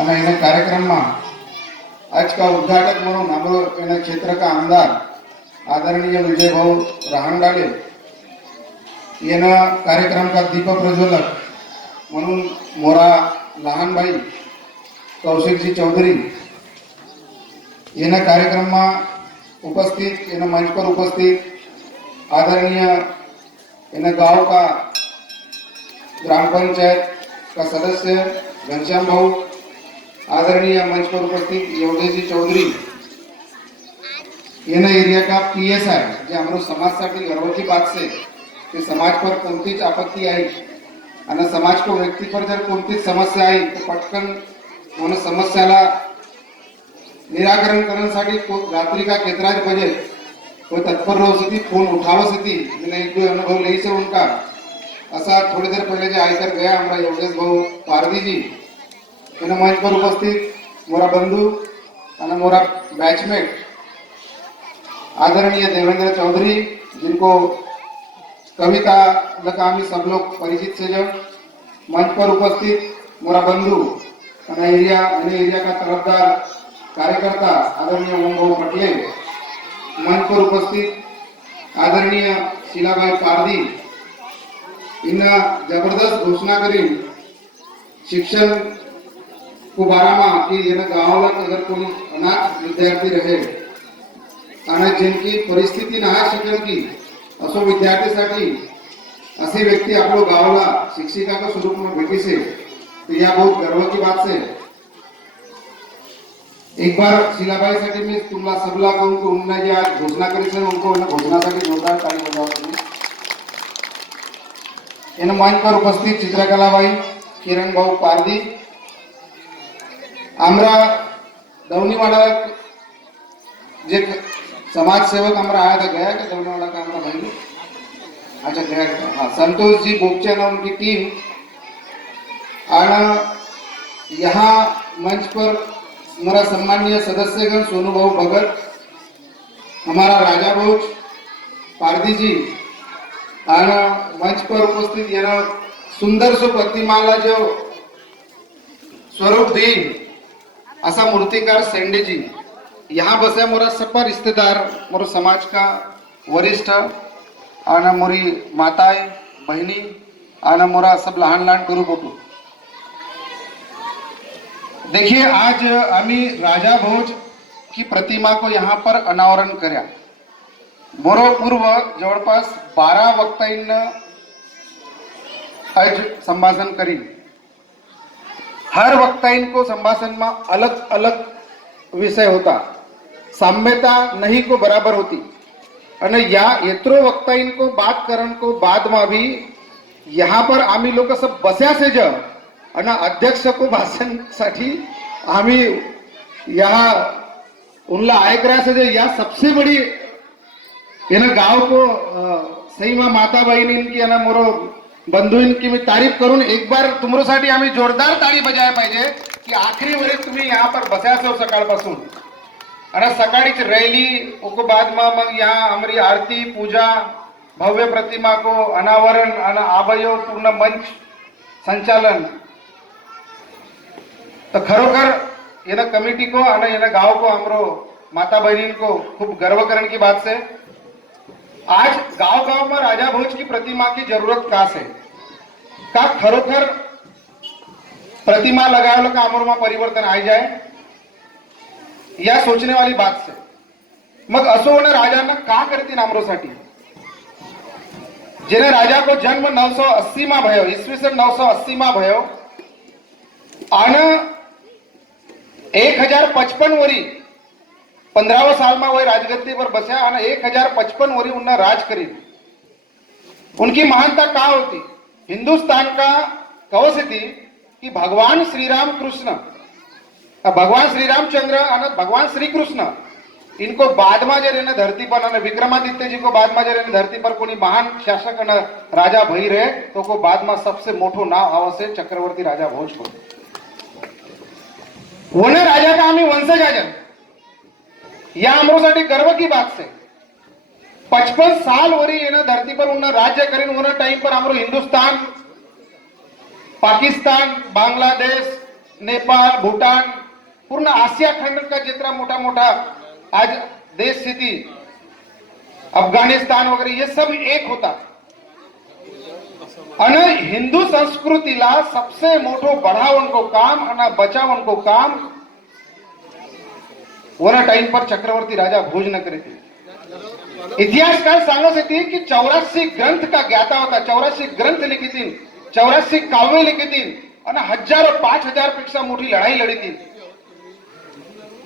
અને એના કાર્યક્રમમાં आज का उद्घाटक म्हणून हाम्रो एना क्षेत्र का आमदार आदरणीय विजय भाऊ रहांगडाले येना कार्यक्रम का दीप प्रज्वलक म्हणून मोरा लहान भाई कौशिकजी चौधरी येना कार्यक्रम में उपस्थित येना मंच पर उपस्थित आदरणीय येना गांव का ग्राम पंचायत का सदस्य घनश्याम भाऊ, आदरणीय मंच पर उपस्थित योगेशजी चौधरी, येना एरिया का PSI जे हमारो समाजसाठी गर्वाची बात से कि समाज पर कोणतीच आपत्ती आई आणि समाज को व्यक्ति पर जर कोणतीच समस्या आई तो पटकन उन समस्याला निराकरण करण्यासाठी रात्रि का केतराज बजे तो तत्पर रहो सती, फोन उठाव सती। मैंने एक दो अनुभव ले से उनका ऐसा थोड़ी देर पहले जो आकर गया हमारा योगेश भाऊ पारदी जी, मंच पर उपस्थित मोरा बंधु और मोरा बैचमेट आदरणीय देवेंद्र चौधरी, जिनको कविता लगा हम सब लोग परिचित से जो मंच पर उपस्थित मोरा बंधु और एरिया का तरफदार कार्यकर्ता आदरणीय ओम भाऊ पटले, मंच पर उपस्थित आदरणीय शीलाबाई पारदी, इन जबरदस्त घोषणा करी शिक्षण को बारामा की येना गावाला अगर कोणी अनाथ विद्यार्थी रहे आणि जिनकी परिस्थिती नाही शिकण की असो विद्यार्थीसाठी असे व्यक्ति आपलो गावाला शिक्षिका के स्वरूप में भेटी से तो यह बहुत गर्व की बात से। एक बार शीलाबाई साठी मी तुम्हाला सबला कहूं कि उन्होंने जो आज घोषणा करी से उनको घोषणासाठी जोरदार ताली बजाओ तुम्ही। इन मंच पर उपस्थित चित्रकलाबाई किरण भाऊ पारदी, आमरा दौनीवाड़ा जे समाज सेवक हमारा आया था, गया क्या दौनीवाड़ा का हमारा भाई? अच्छा गया। हाँ, संतोष जी बोगचन और उनकी टीम आना यहाँ मंच पर हमारा सम्मानीय सदस्यगण सोनू भाऊ भगत, हमारा राजा भोज पारदी जी आना मंच पर उपस्थित यहाँ सुंदर सो प्रतिमाला जो स्वरूप दी ऐसा मूर्तिकार सेंडे जी यहाँ बसे मोरा सबका रिश्तेदार, मोर समाज का वरिष्ठ आना मोरी माताएं बहनी आना मोरा सब लहान लहान करू बोटू। देखिए आज आम्ही राजा भोज की प्रतिमा को यहाँ पर अनावरण कर्या। मोरो पूर्व जवळपास 12 वक्तांना आज संभाषण करी। हर वक्ताइन को संभाषण में अलग अलग विषय होता, साम्यता नहीं को बराबर होती अने या एत्रो वक्ताइन को बात करन को बाद में भी यहाँ पर आम्ही लोग सब बस्या से ज अने अध्यक्ष को भाषण साठी आम्ही यहाँ उनला आयकरा से ज या सबसे बड़ी येना गांव को सही में माता बहनी की अना मोरो बंधु इनकी मैं तारीफ करून एक बार तुमरो साठी आम्ही जोरदार ताली बजाया पाहिजे कि आखरी वरीस तुम्ही यहाँ पर बस्या सो सकाळपासून आणि सकाळीच रैली उको बाद में मग यहाँ हमारी आरती पूजा भव्य प्रतिमा को अनावरण और आबयो पूर्ण मंच संचालन तो खरोखर येना कमिटी को और येना गांव को हमरो माता बहनी को खूब गर्व करने की बात से आज गांव गांव में राजा भोज की प्रतिमा की जरूरत का है का खरोखर प्रतिमा लगावे का अमर में परिवर्तन आ जाए या सोचने वाली बात से मग असो होने राजा ना का करती नामरोसाठी जेने राजा को जन्म 980 में भयो, ईस्वीसन 980 में भयो आने 1055 वरी 15 साल में वही राजगद्दी पर बस्या और 1055 वरी उन्हें राज करी। उनकी महानता का होती? हिंदुस्तान का कवच थी कि भगवान श्री राम कृष्ण, भगवान श्री रामचंद्र और भगवान श्री कृष्ण इनको बाद में जब इन्हें धरती पर विक्रमादित्य जी को बाद में जब धरती पर कोई महान शासक राजा भई रहे तो को बाद में सबसे मोटो नाम आवश्य चक्रवर्ती राजा भोज को होने राजा का आम्ही वंशज आजन या आमरोसाठी गर्व की बात से 55 साल वरी इन्हें धरती पर उन्हें राज्य करीन उन्हें टाइम पर हमारो हिंदुस्तान पाकिस्तान बांग्लादेश नेपाल, भूटान, पूर्ण आसिया खंड का जितना मोठा मोठा आज देश स्थिति, अफगाणिस्तान वगैरे ये सब एक होता. અને हिंदू संस्कृतीला सबसे मोठो बढ़ावनको काम અને बचावनको काम वना टाइम पर चक्रवर्ती राजा भोज न करे थे. इतिहासकार सांगत होते की 84 ग्रंथ का ज्ञाता होता. 84 ग्रंथ लिखितीन, 84 काव्य लिखितीन आणि हजारो 5000 पेक्षा मोठी लढाई लढितीन.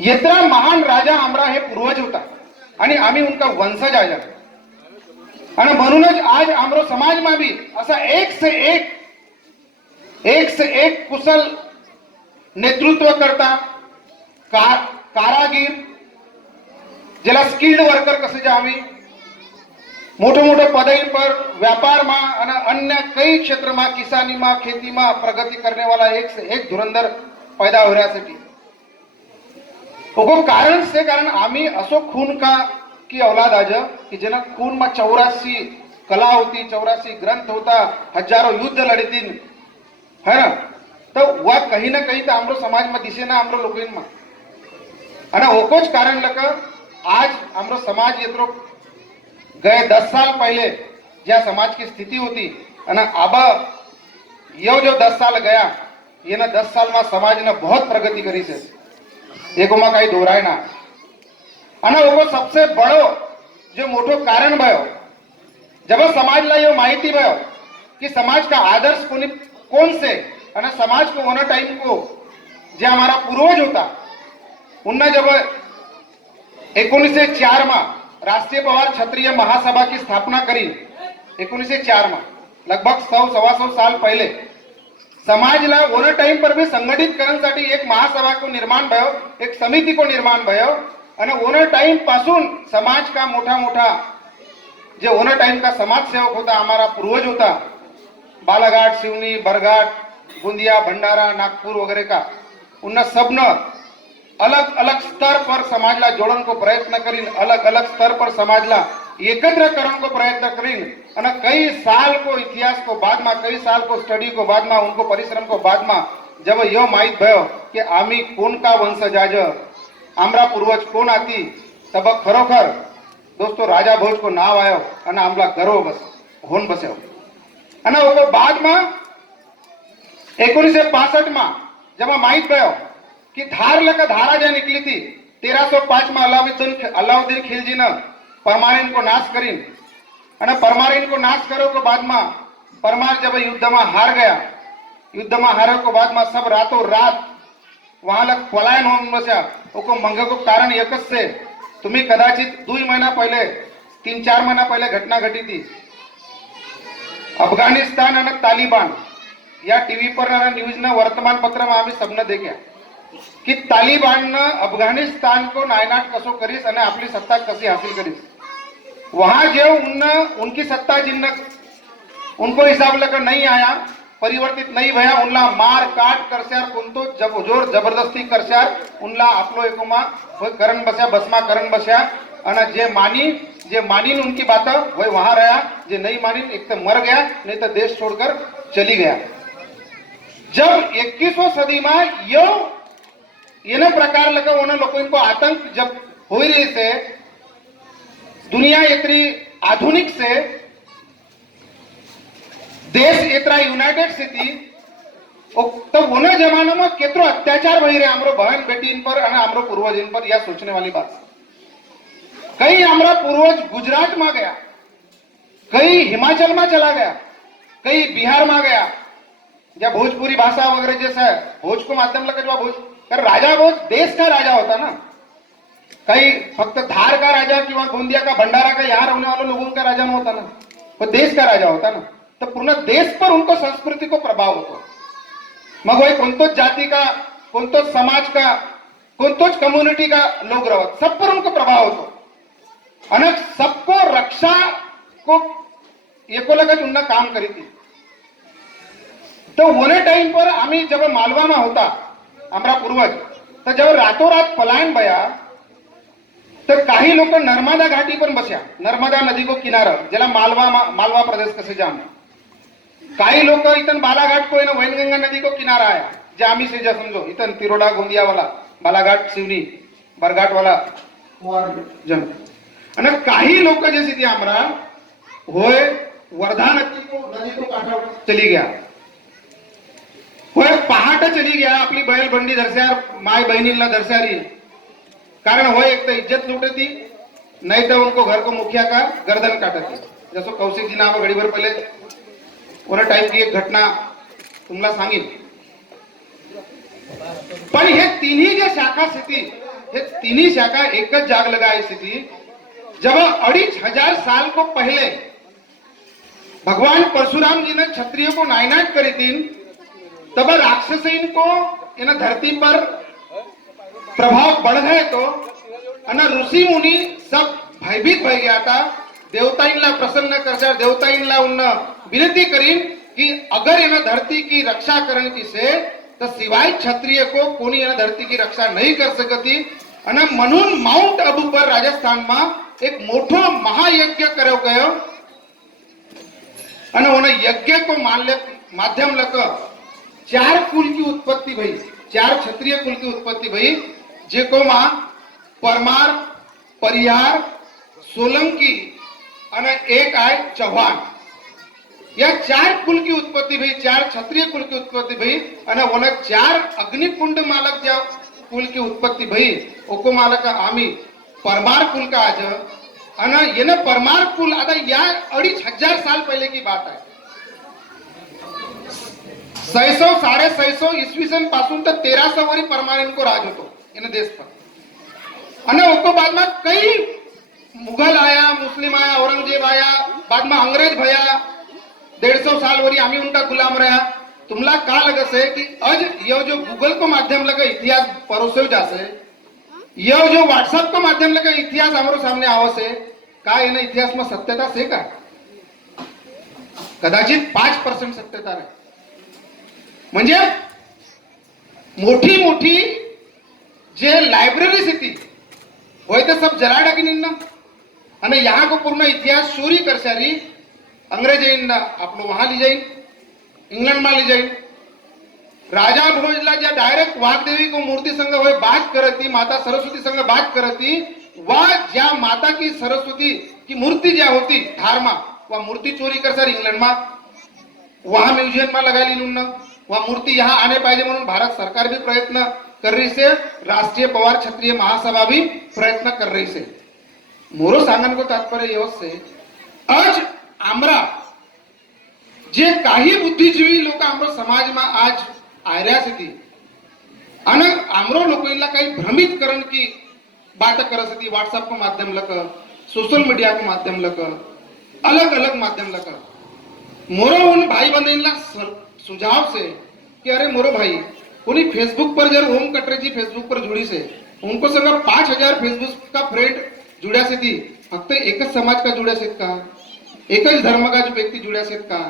इतना महान राजा आमरा हे पूर्वज होता आणि आम्ही उनका वंशज आहे. आणि म्हणूनच आज आमरो समाज में भी असा एक से एक कुशल नेतृत्व करता कारागीर, ज्याला स्किल्ड वर्कर कसे जावी, मोठो मोठो पदवी पर व्यापार में અને अन्य कई क्षेत्र में, किसानी में, खेती में प्रगति करने वाला एक से एक धुरंधर पैदा हो रहा है. वो कारण से कारण आम्ही असो खून का की औलाद आज की जेना खून में 84 कला होती, 84 ग्रंथ होता, हजारों युद्ध लड़तीन है ना. तो वह कहीं ना कहीं तो आमरो समाज में दिसे ना आमरो लोगों में. અને ओकोच कारण लक आज आमरो समाज इतरो गए 10 साल पहले ज्या समाज की स्थिति होती અને अब यो जो 10 साल गया ये ना 10 साल में समाज ने बहुत प्रगति करी से. एको में कहीं दोहराय ना. અને वो सबसे बड़ो जो मोटो कारण भयो जब समाज ला यो माहिती भयो कि समाज का आदर्श कौन से અને समाज को होना टाइम को जो हमारा पूर्वज होता उनने जब 1904 में राष्ट्रीय पवार क्षत्रिय महासभा की स्थापना करी. 1904 में लगभग 100-125 साल पहले समाज ला ओना टाइम पर भी संगठित करण्यासाठी एक महासभा को निर्माण भयो, एक समिति को निर्माण भयो. અને ओना टाइम पासून समाज का मोठा मोठा जो ओना टाइम का समाज सेवक होता, हमारा पूर्वज होता, बालाघाट, सिवनी, बरघाट, गोंदिया, भंडारा, नागपुर वगैरह का, उन सबने अलग अलग स्तर पर समाजला जोड़न को प्रयत्न करीन, अलग अलग स्तर पर समाजला एकत्र करने को प्रयत्न करीन. અને कई साल को इतिहास को बाद में, कई साल को स्टडी को बाद में, उनको परिश्रम को बाद में जब यो माहित भयो कि आम्ही कोण का वंशज आज, आमरा पूर्वज कोण आती, तब खरोखर दोस्तों राजा भोज को नाव आयो અને आमला गर्व बस होन बस्यो. અને वो बाद में 1965 में जब माहित भयो कि धार लका धारा जो निकली थी 1305 में अलाउद्दीन खिलजी ने परमार को नाश करी. અને परमार को नाश करो के बाद में परमार जब युद्ध में हार गया, युद्ध में हारे के बाद में सब रातों रात वहां लग पलायन होने बसा. वो मंगे को कारण एक से तुम्हें कदाचित 2 महीना पहले 3-4 महीना पहले घटना घटी थी. अफगानिस्तान और तालिबान या टीवी पर न्यूज ने वर्तमान पत्र में आम्ही सबने देख्या कि तालिबान ने अफगानिस्तान को नायनाट कसो करीस અને आपली सत्ता कसी हासिल करीस. वहां जो उनकी सत्ता जिन उनको हिसाब लेकर नहीं आया, परिवर्तित नहीं भया, उनला मार काट करस्यार कोणतो जोर जबरदस्ती करस्यार उनला आपलो एकोमा करण बस्या, बसमा करण बस्या. અને जे मानी उनकी बात वही वहां रहा, जे नहीं मानी एक तो मर गया, नहीं तो देश छोड़कर चली गया. जब 21वीं सदी में यो ये प्रकार लगा उन लोगों को आतंक जब हो रही से, दुनिया इतनी आधुनिक से, देश इतना यूनाइटेड से थी, तो उन जमानों में कितरो अत्याचार वही रहे हमरो बहन बेटी पर और हमरो पूर्वज इन पर. यह सोचने वाली बात. कई हमारा पूर्वज गुजरात में गया, कई हिमाचल में चला गया, कई बिहार में गया, या भोजपुरी भाषा वगैरह जैसा है भोज को माध्यम लगा भोज कर. राजा भोज देश का राजा होता ना, कई फक्त धार का राजा कि गोंदिया का, भंडारा का यहाँ रहने वाले लोगों का राजा नहीं होता ना, वो देश का राजा होता ना. तो पूर्ण देश पर उनको संस्कृति को प्रभाव होता. मग वही कोणतोच जाति का, कोणतोच समाज का, कोणतोच कम्युनिटी का लोग रहत, सब पर उनको प्रभाव होता. અને सबको रक्षा को एको लगत उनना काम करी थी. तो वने टाइम पर आम्ही जब मालवा में होता हमारा पूर्वज, तो जब रातों रात पलायन भया तो काही लोग नर्मदा घाटी पर बस्या, नर्मदा नदी को किनारा ज्याला मालवा प्रदेश कसे जाम. काही लोग इतन बालाघाट को वैनगंगा नदी को किनारा आया, जामी से जा समझो इतन तिरोडा गोंदिया वाला बालाघाट सिवनी बरघाट वाला जन અને काही लोग जैसे थी हमारा होए वर्धा नदी को काठा चली गया होय पहाट चली गया अपनी बैल बंडी दर्शार माय बहनीला दर्शारी कारण होय एक तो इज्जत लूटती नहीं तो उनको घर को मुखिया का गर्दन काटती जसो कौशिक जी नाव घड़ी भर पहले उन्हें टाइम की एक घटना तुम्हाला सांगिन पण हे तिन्ही जे शाखा स्थिती हे तिन्ही शाखा एकच जाग लगाई स्थिती जब 2500 साल को पहले भगवान परशुराम जी ने क्षत्रियों को नायनाट करी थी तब राक्षसीन को इन धरती पर प्रभाव बढ़ गए तो ऋषि मुनि सब भयभीत भय गया था देवताइनला प्रसन्न कर देवताइनला उन विनती करी कि अगर इन धरती की रक्षा करने की से तो सिवाय क्षत्रिय को कोनी इन धरती की रक्षा नहीं कर सकती અને મનુન માઉન્ટ આબુ પર રાજસ્થાનમાં એક મોટો મહાયજ્ઞ કર્યો ગયો અને ઓને यज्ञ को माध्यम लक 4 कुल की उत्पत्ति भई 4 क्षत्रिय कुल की उत्पत्ति भई जेको मा परमार परिहार सोलंकी અને एक आय चौहान या 4 कुल की उत्पत्ति भई 4 क्षत्रिय कुल की उत्पत्ति भई અને ઓને 4 अग्निकुंड मालक ज्या कुल की उत्पत्ति भई ओको मालक आम्ही परमार कुल का आज અને એને परमार कुल आता या 2500 साल पहले की बात है 600 650 ईस्वी सन पासून तर 1300 वरी परमार इनको राज होतो इन देश पर અને ओको बाद में कई मुगल आया मुस्लिम आया औरंगजेब आया बाद में अंग्रेज भया 150 साल वरी आम्ही उनका गुलाम रहा तुमला का लगे से कि आज ये जो गूगल को माध्यम लगे इतिहास परोसे जासे ये जो व्हाट्सएप को माध्यम लगे इतिहास हमारे सामने आवसे का इन इतिहास में सत्यता से का कदाचित 5% सत्यता रे म्हणजे मोठी मोठी जे लाइब्रेरी थी होय ते सब जला डाकिन અને यहाँ को पूर्ण इतिहास चोरी कर सारी अंग्रेज आपलो वहां ली जाई इंग्लैंड में ली जाई राजा भोजला ज्या डायरेक्ट वाघदेवी को मूर्ति संग होय बात करती माता सरस्वती संग बात करती वह ज्या माता की सरस्वती की मूर्ति ज्या होती धारमा वह मूर्ति चोरी कर सर इंग्लैंड में वहां म्यूजियम में लगा ली लून वह मूर्ति यहाँ आने पाहिजे म्हणून भारत सरकार भी प्रयत्न कर रही से राष्ट्रीय पवार क्षत्रिय महासभा भी प्रयत्न कर रही से मोरो सांगन को तात्पर्य एवं से आज आमरा जे काही बुद्धिजीवी लोक आमरो समाज में आज आर्या स्थिति અને આમરો લોકોला काही भ्रमित करण की बात कर सकती व्हाट्सएप को माध्यम लक सोशल मीडिया को माध्यम लक अलग अलग माध्यम लक मोरो उन भाई बंधुला सुझाव से कि अरे मोरो भाई कोनी फेसबुक पर जर ओम कटरे जी फेसबुक पर जुड़ी से उनको संग 5000 फेसबुक का फ्रेंड जुड़ा से थी फक्त एक समाज का जुड़ा से का एक धर्म का जो व्यक्ति जुड़ा से का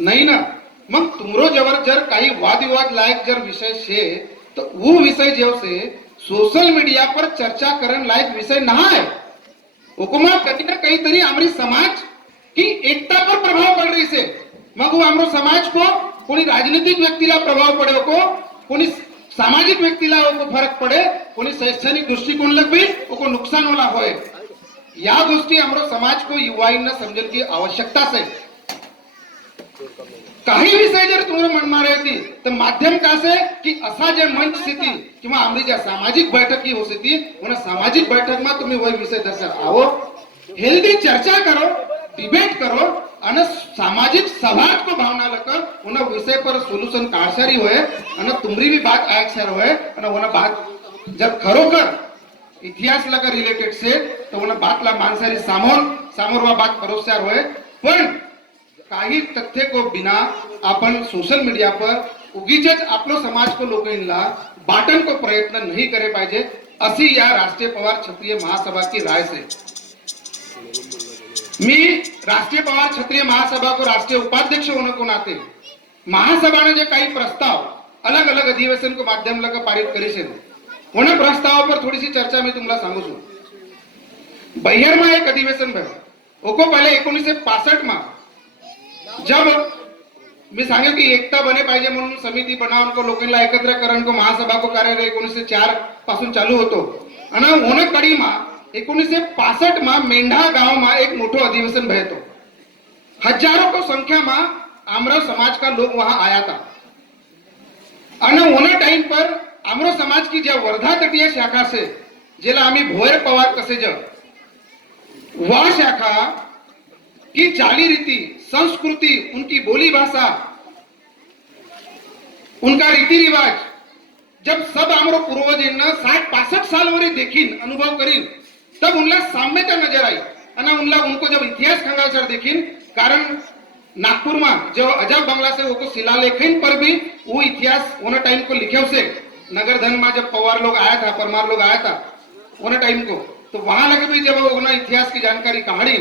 नहीं ना मग तुमरो जवर जर काही वाद विवाद लायक जर विषय छे तो वो विषय जो से सोशल मीडिया पर चर्चा करन लायक विषय ना है हुकुमा कहीं ना कहीं तरी हमारी समाज की एकता पर प्रभाव पड़ रही से मग वो हमारो समाज को कोई राजनीतिक व्यक्तीला प्रभाव पड़े को कोई सामाजिक व्यक्तीला फरक पड़े कोई शैक्षणिक दृष्टिकोन लग भी को नुकसान होला होय या गोष्टी हमारो समाज को युवाईंना समजन की आवश्यकता से काही विषय जर तुम्हाला मन मारायची तर माध्यम का से की असा जे मंच स्थिती किंवा आमरी ज्या सामाजिक बैठकी हो स्थिती उन सामाजिक बैठक में तुम्ही वही विषय दर्शा आओ हेल्दी चर्चा करो डिबेट करो અને सामाजिक सभात को भावना लेकर उन विषय पर सोल्यूशन काढसारी होय અને तुमरी भी बात आयक्षर होय અને उन बात जब खरोखर इतिहास लगा रिलेटेड से तो उन बातला मानसारी सामोरवा बात परोस्यार होय पण काही तथ्य को बिना अपन सोशल मीडिया पर उगीचच आपलो समाज को लोकांना बाटन को प्रयत्न नहीं करे पाहिजे अशी या राष्ट्रीय पवार क्षत्रिय महासभा की राय से मी राष्ट्रीय पवार क्षत्रिय महासभा को राष्ट्रीय उपाध्यक्ष होने को नाते महासभा ने जो कई प्रस्ताव अलग अलग अधिवेशन को माध्यम लगा पारित करी से उन प्रस्ताव पर थोड़ी सी चर्चा मैं तुम्हाला सांगू छू बहिर में एक अधिवेशन भयो ओको पहले 1965 में जब मी सांगे की एकता बने पाहिजे म्हणून समिती बनावून को लोकांना एकत्र करण को महासभा को कार्य 1904 पासून चालू होतो आणि होण कडी मा 1965 मा मेंढा गांव मा एक मोठो अधिवेशन भयतो हजारों को संख्या मा आमरा समाज का लोग वहां आया था અને ઓના ટાઈમ પર આમરો સમાજ की જે वर्धा तटीय शाखा से जेला आम्ही भोयर पवार कसे ज वह शाखा की चाली रीति संस्कृति उनकी बोली भाषा उनका रीति रिवाज जब सब आमरो पूर्वज 60-65 साल वरी देखीन अनुभव करीन तब उनला साम्यता नजर आई અને उनला उनको जब इतिहास खंगाल सर देखीन कारण नागपुर में जो अजब बंगला से वो शिलालेखन पर भी वो इतिहास उन टाइम को लिखे उसे नगरधन में जब पवार लोग आया था परमार लोग आया था उन टाइम को तो वहां लगे भी जब उन इतिहास की जानकारी कहाड़ी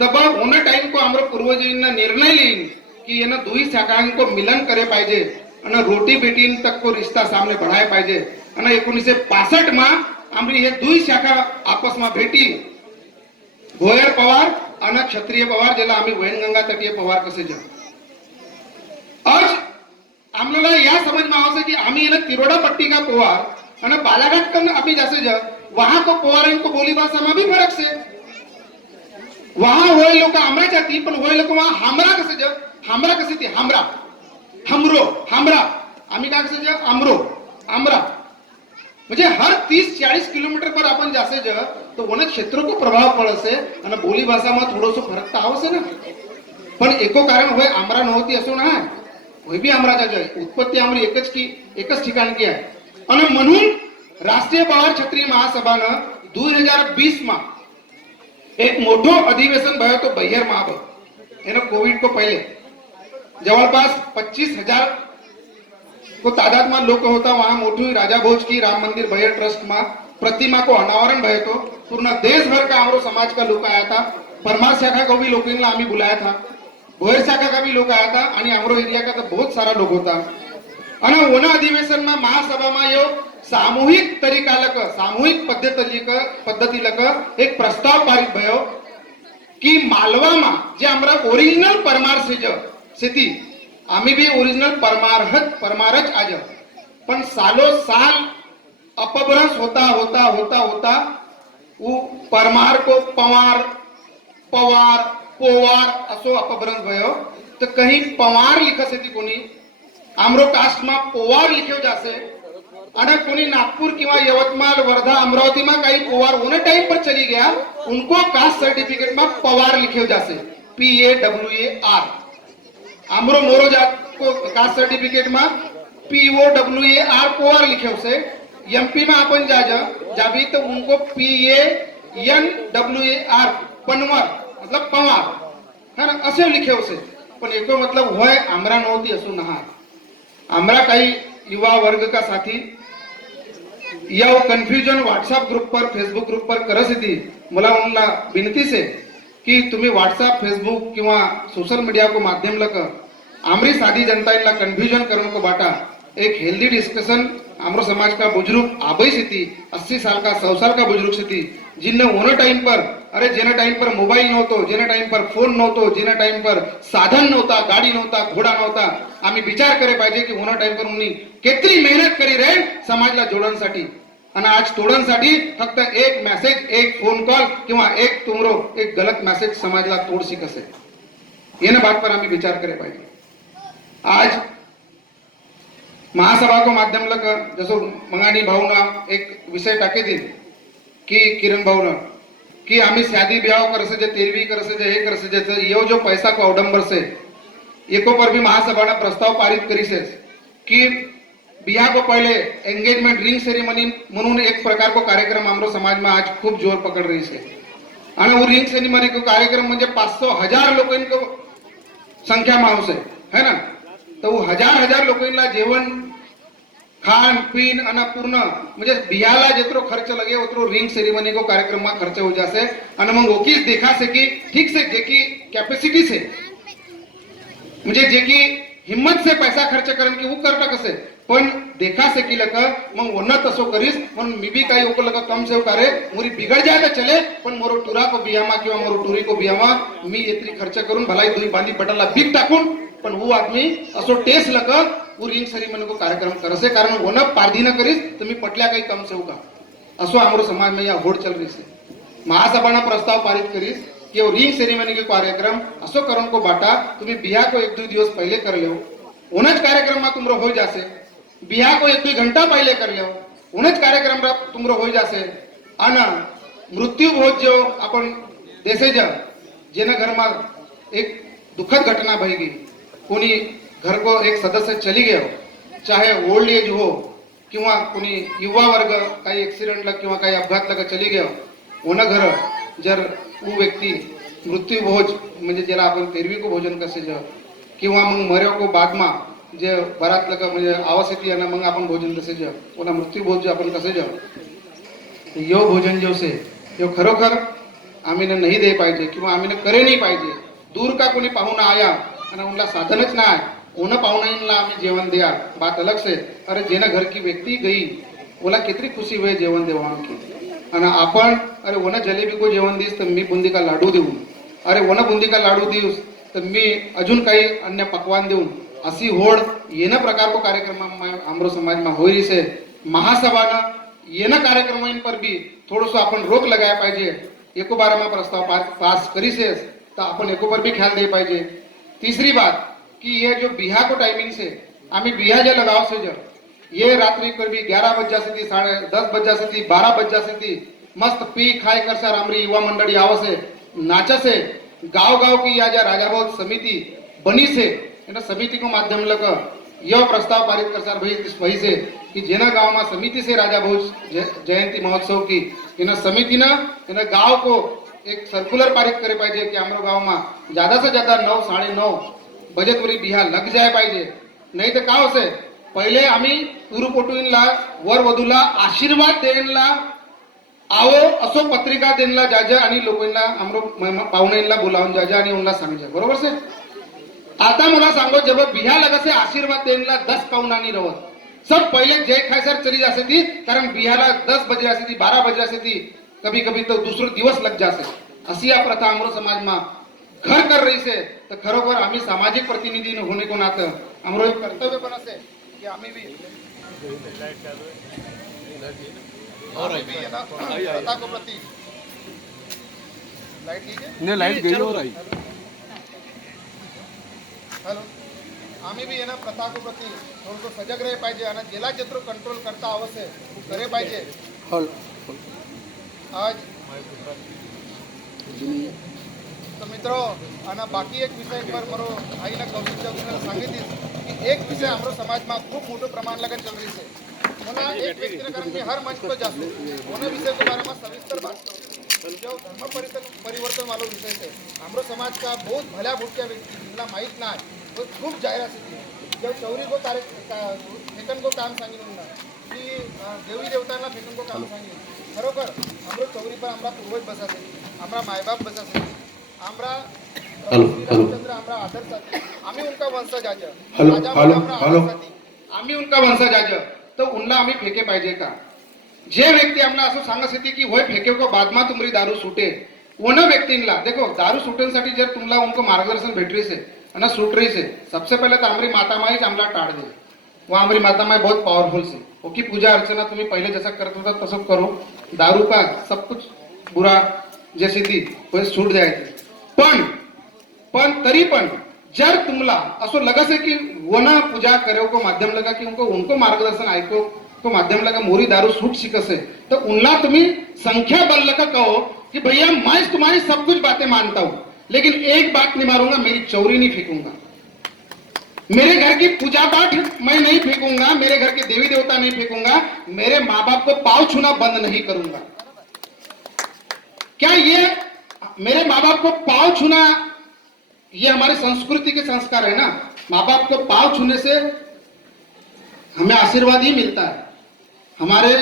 तब उन टाइम को हमारे पूर्वज ने निर्णय लीन कि ये दुई शाखाओं को मिलन करे पाहिजे અને रोटी बेटी तक को रिश्ता सामने बढ़ाए पाहिजे અને 1965 में आमरी ये दुई शाखा आपस में भेटी भोयर पवार અને ક્ષત્રિય પવાર જેલા आम्ही वैनगंगा तटीय पवार कसे जा आज आम्हाला या समझ में आवश्यक कि आम्ही इला तिरोडा पट्टी का पवार અને बालाघाट कन अभी जैसे जा वहां को पवार को बोली भाषा में भी फर्क से वहां होय लोक हमरा जाती पण होय लोक वहां हमरा कसे जा हमरा कसे ती हमरा हमरो हमरा आम्ही काय कसे जा अमरो अमरा म्हणजे हर 30-40 किलोमीटर पर आपण जासे ज तो वन क्षेत्र को प्रभाव पड़से અને बोली भाषा में थोड़ो सो फरक तो आवश्यक ना पण एको कारण होय आमरा नहोती असो ना होय भी आमराचा जाय उत्पत्ती आमरी एकच ठिकाण की आहे અને म्हणून राष्ट्रीय पवार क्षत्रिय महासभानं 2020 માં एक मोठो अधिवेशन भयो तो बहियर महाब एनो कोविड को पहले जवळपास 25,000 को तादाद में लोग होता वहां मोटू राजा भोज की राम मंदिर बहियर ट्रस्ट में प्रतिमा को अनावरण भय तो पूर्ण देश भर का हमारो समाज का लोग आया था परमार शाखा को भी लोग आम्ही बुलाया था भोयर शाखा का भी लोग आया था आणि हमारो एरिया का तो बहुत सारा लोग होता અને ઓના अधिवेशन में महासभा में यो सामूहिक तरीका लक सामूहिक पद्धति लक एक प्रस्ताव पारित भयो कि मालवा में जे हमरा ओरिजिनल परमार से जो सेती आम्ही भी ओरिजिनल परमारच आज पण सालो साल अपभ्रंश होता होता होता होता वो परमार को पवार पवार पोवार असो अपभ्रंश भयो तो कहीं पवार लिखसे थी कोणी आमरो कास्ट में पोवार लिखे जासे અને कोणी नागपुर किंवा यवतमाळ वर्धा अमरावती में कहीं पोवार उन्हें टाइम पर चली गया उनको कास्ट सर्टिफिकेट में पवार लिखे जासे PAWAR आमरो मोरो जात को कास्ट सर्टिफिकेट में POWAR पोवार लिखे से एमपी में अपन जाबी तो उनको PANWAR पनवार मतलब पवार है ना असे लिखे उसे पण एको मतलब होय आमरा नहोती असो नहा आमरा काही युवा वर्ग का साथी या कंफ्यूजन व्हाट्सएप ग्रुप पर फेसबुक ग्रुप पर करस थी मला उनला विनती से कि तुम्ही व्हाट्सएप फेसबुक किंवा सोशल मीडिया को माध्यम लक आमरी सादी जनता इनला कंफ्यूजन करने को बाटा एक हेल्दी डिस्कशन आमरो समाज का बुजुर्ग आबई से थी 80 साल का 100 साल का बुजुर्ग से थी जिनने ओनो टाइम पर अरे जेना टाइम पर मोबाइल नहोतो जेना टाइम पर फोन नहोतो जेना टाइम पर साधन नहोता गाड़ी नहोता घोड़ा नहोता आम्ही विचार करे पाहिजे की ओनो टाइम पर उन्नी केतरी मेहनत करी रे समाजला जोडण्यासाठी आणि आज तोडण्यासाठी फक्त एक मेसेज एक फोन कॉल किंवा एक तुमरो एक गलत मेसेज समाजला तोडसी कसे येना बात पर आम्ही विचार करे पाहिजे आज महासभा को माध्यम लग जसो मंगानी भावना एक विषय टाके दी कि किरण भावना कि आम्ही शादी ब्याह कर से जे 13वीं कर से जे हे कर से जे यो जो पैसा को अवडंबर से एको पर भी महासभा ने प्रस्ताव पारित करी से कि बियाह को पहले एंगेजमेंट रिंग सेरेमनी म्हणून एक प्रकार को कार्यक्रम हमरो समाज में आज खूब जोर पकड़ रही है आणि वो रिंग सेरेमनी को कार्यक्रम म्हणजे 500,000 लोगों को संख्या में आवश्यक है ना तो वो हजार लोकांना जेवण खान पीन आणि पूर्ण म्हणजे बियाला जितरो खर्च लगे उतरो रिंग सेरेमनी को कार्यक्रम में खर्च हो जासे आणि मग ओकीस देखा से कि ठीक से जेकी कैपेसिटी से म्हणजे जेकी हिम्मत से पैसा खर्च करन की वो करता कसे पण देखा से की लक मग वन्ना तसो करीस पण मी भी काही ओको लक कम से करे मोरी बिगड़ जाए तो चले पण मोरो टुरा को बियामा किंवा मोरो टुरी को बियामा मी इतनी खर्च करून भलाई दुई बांधी पटाला बीक टाकून पण वो आदमी असो टेस्ट लकर वो रिंग सेरेमनी को कार्यक्रम करसे कारण वो न पारधी न करीस तो मी पटल्या काही कम से का असो हमारो समाज में यह होड़ चल रही से महासभा ने प्रस्ताव पारित करीस कि वो रिंग सेरेमनी के कार्यक्रम असो करण को बाटा तुम्हें बिहा को एक दो दिवस पहले कर लो उनच कार्यक्रम में तुमरो हो जासे बिहा को एक दो घंटा पहले कर लो उनच कार्यक्रम तुमरो हो जासे अन मृत्यू भोज जो अपन देसे जेना घर में एक दुखद घटना भई गई कोणी घर को एक सदस्य चली गया चाहे ओल्ड एज हो किंवा कोणी युवा वर्ग काही ऍक्सिडेंटला किंवा काही अपघातला चली गया ओना घर जर वो व्यक्ती मृत्यू भोज म्हणजे ज्याला आपण तेरवी को भोजन कसे ज किंवा मग मर्यो को बाद में जे बरात लगा म्हणजे आवास येते आणि मग आपण भोजन कसे ज ओना मृत्यू भोज जो आपण कसे ज यो भोजन जो से यो खरोखर आम्ही नहीं दे पाहिजे किंवा आम्ही करे नहीं पाहिजे दूर का कोणी पाहुणा आया आणि उनला साधनच नाही उन पाहुणांना आम्ही जेवण दिया बात अलग से अरे जेना घर की व्यक्ति गई ओला कितनी खुशी हुई जेवण देवा की आणि आपण अरे ओना जलेबी को जेवण दीस तर मी बुंदी का लाडू देऊ अरे ओना बुंदी का लाडू देऊस तर मी अजून काही अन्य पकवान देऊन असी होड़ येना प्रकार को कार्यक्रम में हमरो समाज में होई से महासभा न येना कार्यक्रम पर भी थोड़ा सा अपन रोक लगाया पाहिजे एको बार में प्रस्ताव पास करी से तो अपन एको पर भी ख्याल दे पाहिजे तीसरी बात कि ये जो बिहा को टाइमिंग से आम्ही बिहा जे लगाव से जो ये रात्रि कर भी 11 बज जाती थी 10:30 बज जाती थी 12 बज जाती थी मस्त पी खाई कर सर हमारी युवा मंडली आव से नाचा से गांव गांव की या राजा भोज समिति बनी से समिति को माध्यम लग यह प्रस्ताव पारित कर सर वही से कि जेना गांव में समिति से राजा भोज जयंती महोत्सव की इन समिति न इन गांव को एक सर्कुलर पारित करे पाहिजे कि हमारे गांव में ज्यादा से ज्यादा 9 9:30 बजे तरी बिहा लग जाए पाहिजे नहीं तो का होसे पहिले आम्ही पुरुपोटूंला वर वधूला आशीर्वाद देणला आवो असो पत्रिका देणला जाजा आणि लोकांना आमरो पाहुण्यांना बोलावून जाजा आणि उनला सांगजा बरोबर से आता मला सांगो जब बिहा लगा से आशीर्वाद देणला 10 पाहुणानी रवत सब पहले जय खाय सर चली जासे थी कारण बिहाला 10 बजे आसे थी 12 बजे आसे थी कभी कभी तो दूसरो दिवस लग जासे असी आ प्रथा आमरो समाज में घर कर रही से तो खरोखर आम्ही सामाजिक प्रतिनिधि होने को नाते आमरो एक कर्तव्य पण असे कि आम्ही भी और भी है ना प्रथा को प्रति लाइट लीजिए नहीं लाइट गई हो रही हेलो आम्ही भी है ना प्रथा को प्रति थोडं सजग रहे पाहिजे आणि जेला जेत्रो कंट्रोल करता आवश्य करे पाहिजे आज तो मित्रों आणि बाकी एक विषय पर मरो आईना कौशल सांगितली कि एक विषय हमारो समाज में खूब मोटो प्रमाण लगन चल रही है होना एक व्यक्ति ने कारण मैं हर मंच पर जातो होना विषय के बारे में सविस्तर बात जो धर्म परिवर्तन वाला विषय है हमारो समाज का बहुत भल्या भूटक्या व्यक्ति जिनला माहित ना वो खूब जाहिरात थी जब चौरी को फेकन को काम सांगितलं की देवी देवतांना फेकन को काम सांगितलं खरोखर हमारो चौरी पर हमारा पूर्वज बसासे हमारा मायबाप बसासे हमारा रामचंद्र हमारा आदर साथी आम्ही उनका वंशज आज आम्ही उनका वंशज आज तो उनला आम्ही फेके पाहिजे का जे व्यक्ति हमला असं सांगत होती की होय फेके को बाद में तुम्हारी दारू सुटे उन व्यक्तींना देखो दारू सुटण्यासाठी जर तुम्हाला उनको मार्गदर्शन भेट रही से ना सूट रही से सबसे पहले तो हमारी माता माई हमला टाड़ दे वो हमारी माता माई बहुत पावरफुल से ओकी पूजा अर्चना तुम्हें पहले जैसा करते होता तसं करो दारू का सब कुछ बुरा जैसी थी वो छूट जायची पण तरी पण जर तुमला असो लगसे की वना पूजा करे को माध्यम लगा कि उनको मार्गदर्शन आयको को माध्यम लगा मोरी दारू छूट सिकसे तो उनला तुम्ही संख्या बल लगा कहो कि भैया मैं तुम्हारी सब कुछ बातें मानता हूं लेकिन एक बात नहीं मारूंगा मेरी चौरी नहीं फेंकूंगा मेरे घर की पूजा पाठ मैं नहीं फेंकूंगा मेरे घर के देवी देवता नहीं फेंकूंगा मेरे माँ बाप को पांव छूना बंद नहीं करूंगा क्या ये मेरे माँ बाप को पांव छूना ये हमारे संस्कृति के संस्कार है ना माँ बाप को पांव छूने से हमें आशीर्वाद ही मिलता है हमारे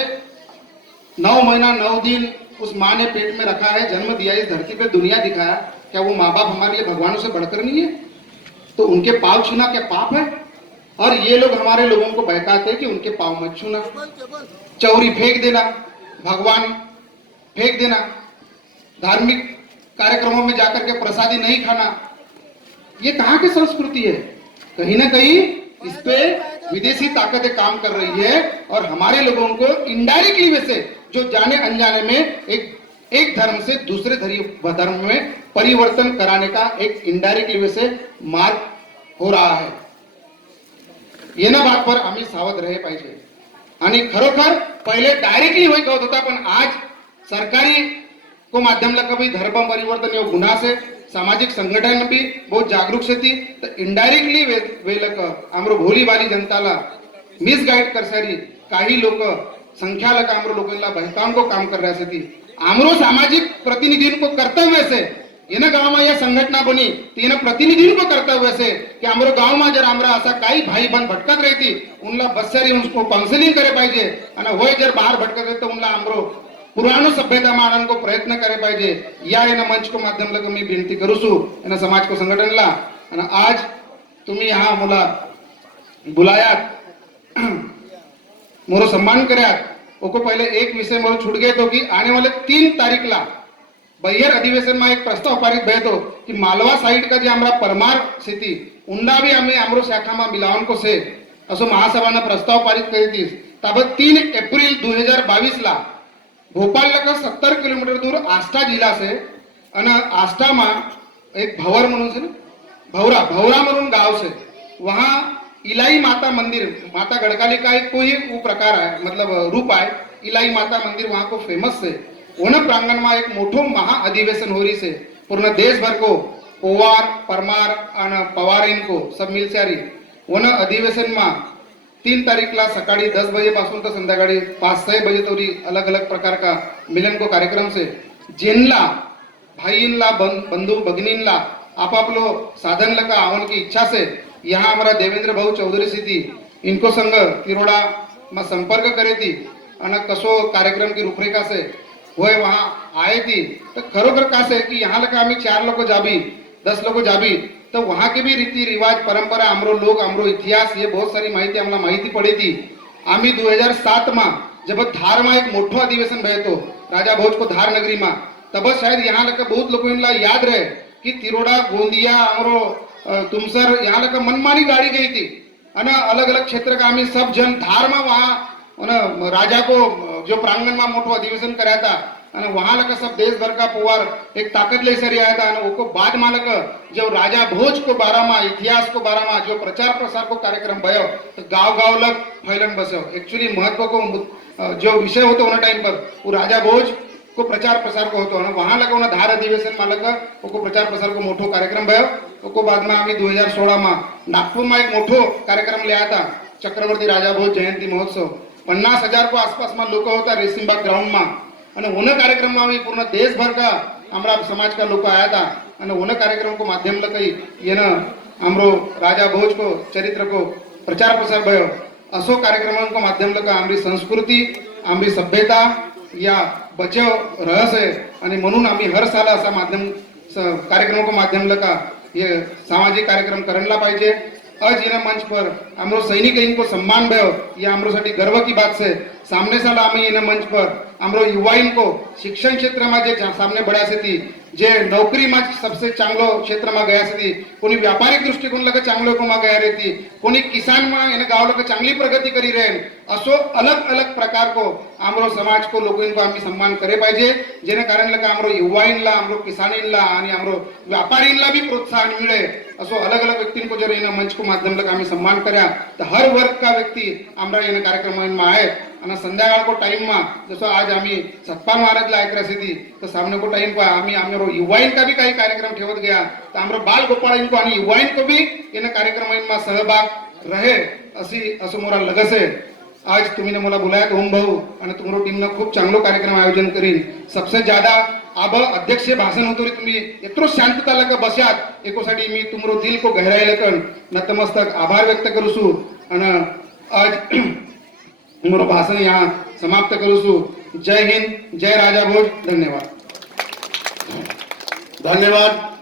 9 महीना 9 दिन उस माँ ने पेट में रखा है जन्म दिया इस धरती पे दुनिया दिखाया क्या वो माँ बाप हमारे लिए भगवानों से बढ़कर नहीं है तो उनके पांव छूना क्या पाप है और ये लोग हमारे लोगों को बहकाते हैं कि उनके पांव मत छूना चौरी फेंक देना भगवान फेंक देना धार्मिक कार्यक्रमों में जाकर के प्रसादी नहीं खाना ये कहाँ की संस्कृति है कहीं ना कहीं इस पे विदेशी ताकतें काम कर रही है और हमारे लोगों को इनडायरेक्टली वैसे जो जाने अनजाने में एक धर्म से दूसरे धर्म में परिवर्तन कराने का एक इनडायरेक्टली वैसे मार्ग हो रहा है. येना बात पर आम्ही सावध रहे पाहिजे. आणि खरोखर पहिले डायरेक्टली होत होता, पण आज सरकारी को माध्यम लगा भी धर्म परिवर्तन यो गुना से सामाजिक संगठन भी बहुत जागरूक से थी, तो इनडायरेक्टली वे लक आमरो भोली वाली जनताला मिसगाइड कर सारी काही लोक संख्या लगा आमरो लोकांना बहकाम को काम कर रहे थी. आमरो सामाजिक प्रतिनिधियों को कर्तव्य से येना गांव में यह संघटना बनी तीन प्रतिनिधियों को कर्तव्य से कि आमरो गांव में जर आमरा असा काही भाई बहन भटकत रहती उनला बसरी उनको काउंसिलिंग करे पाहिजे आणि होय जर बाहर भटकत रहे तो उनला आमरो पुरानो सभ्यता मानन को प्रयत्न करे पाहिजे. या एना मंच को माध्यम लग मैं विनती करू छू एना समाज को संगठन ला. आणि आज तुम्ही यहाँ मला बुलायात मोरो सम्मान कर्यात ओको पहले एक विषय मोरो छूट गए तो कि आने वाले 3 तारीख ला बहियर अधिवेशन में एक प्रस्ताव पारित भय तो कि मालवा साइड का जो हमारा परमार स्थिति उंडा भी हमें आमरो शाखा में मिलावन को से असो महासभा ने प्रस्ताव पारित करी थी. तब 3 एप्रिल 2022 ला भोपाल का 70 किलोमीटर दूर आष्टा जिला से अन आष्टा में एक भवर म्हणून से भवरा म्हणून गांव से वहाँ इलाई माता मंदिर माता गढ़काली का एक कोई वो प्रकार है मतलब रूप है. इलाई माता मंदिर वहाँ को फेमस है. वन प्रांगण में एक मोटो महा अधिवेशन हो रही से पूर्ण देश भर को पोवार परमार और पवार इनको सब मिल से आ रही. वन अधिवेशन में 3 तारीख ला सकाळी 10 बजे पासून तर संध्याकाळी 5-6 बजे तोरी अलग अलग प्रकार का मिलन को कार्यक्रम से जेनला भाईला बंधु भगिनीला आपापलो साधन लगा आवन की इच्छा से यहाँ हमारा देवेंद्र भाऊ चौधरी सिद्धि इनको संग तिरोड़ा में संपर्क करे थी और कसो कार्यक्रम की रूपरेखा से वह वहाँ आए थी. तो खरोखर का से कि यहाँ लगा हमें 4 लोग जाबी 10 लोग जाबी तो वहाँ के भी रीति रिवाज परंपरा आमरो लोग आमरो इतिहास ये बहुत सारी माहिती आम्हाला माहिती पड़ी थी. आम्ही 2007 में जब धार में एक मोठो अधिवेशन भय तो राजा भोज को धार नगरी में तब शायद यहाँ लगा बहुत लोगों याद रहे कि तिरोड़ा गोंदिया आमरो तुमसर यहाँ लगा मनमानी गाड़ी गई थी और अलग अलग क्षेत्र का हमें सब जन धार में वहाँ राजा को जो प्रांगण में मोटो अधिवेशन कराया था અને वहां लगा सब देश भर का पुआर एक ताकत ले सरी आया था. वो बाद में लगा जब राजा भोज को बारा में इतिहास को बारा में जो प्रचार प्रसार को कार्यक्रम भयो तो गांव गांव लग फैलन बसो. एक्चुअली महत्व को जो विषय होता उन टाइम पर वो राजा भोज को प्रचार प्रसार को होतो. वहां लगा उन्हें धार अधिवेशन में लगा वो प्रचार प्रसार को मोटो कार्यक्रम भयो. वो बाद में आम्ही 2016 में नागपुर में एक मोटो कार्यक्रम लिया था चक्रवर्ती राजा भोज जयंती महोत्सव. 50,000 को आसपास में लोग होता रेसिंगबाग ग्राउंड में અને ઓને કાર્યક્રમમાં भी पूर्ण देश भर का हमारा समाज का लोग आया था અને ઓને कार्यक्रम को माध्यम लगी ये हमरो राजा भोज को चरित्र को प्रचार प्रसार भयो. असो कार्यक्रमों को माध्यम लगा हमारी संस्कृति हमारी सभ्यता या बचाव रहस्य आणि म्हणून आम्ही हर साल असा माध्यम कार्यक्रमों को माध्यम लगा ये सामाजिक कार्यक्रम करना पाहिजे. आज इन मंच पर हमरो सैनिक इनको सम्मान भयो ये हमरो साठी गर्व की बात से. सामने साल आम्ही इन मंच पर हमरो युवा इनको शिक्षण क्षेत्र में जे सामने बढ़ा से थी जे नौकरी में सबसे चांगलो क्षेत्र में गया से थी कोणी व्यापारिक दृष्टिकोन लगे चांगलो को में गया रहती कोणी किसान में इन गाँव लगे चांगली प्रगति करी रहे. असो अलग अलग प्रकार को हमरो समाज को लोग इनको आम्ही सम्मान करे पाहिजे जेने कारण लगा हमरो युवाईनला हमरो किसानीनला आणि हमरो व्यापारीनला भी प्रोत्साहन मिले. असो अलग अलग व्यक्ति को जर इन मंच को माध्यम लगा आम्ही सम्मान कर्या तो हर वर्ग का व्यक्ति हमारा इन कार्यक्रम में आए અને સંધ્યાકાળ को टाइम में जसो आज आम्ही सतपाल महाराज ला ऐक रही थी तो सामने को टाइम पर आम्ही आमरो युवाइन का भी काही कार्यक्रम ठेवत गया तो हमरो बाल गोपाळ को आणि युवाइन को भी इन कार्यक्रम में सहभाग रहे असी असो मोरा लगसे. आज तुम्ही मला बुलाया ओम भाऊ आणि तुमरो टीम ने खूब चांगलो कार्यक्रम आयोजन करीन. सबसे ज्यादा अब अध्यक्ष भाषण होतो तुम्ही इतरो शांतता लगा बस्यात एकोसाठी मी तुमरो दिल को गहराई लेकन नतमस्तक आभार व्यक्त करू छू आणि आज मोरो भाषण यहाँ समाप्त करू छू. जय हिंद जय राजा भोज. धन्यवाद. धन्यवाद.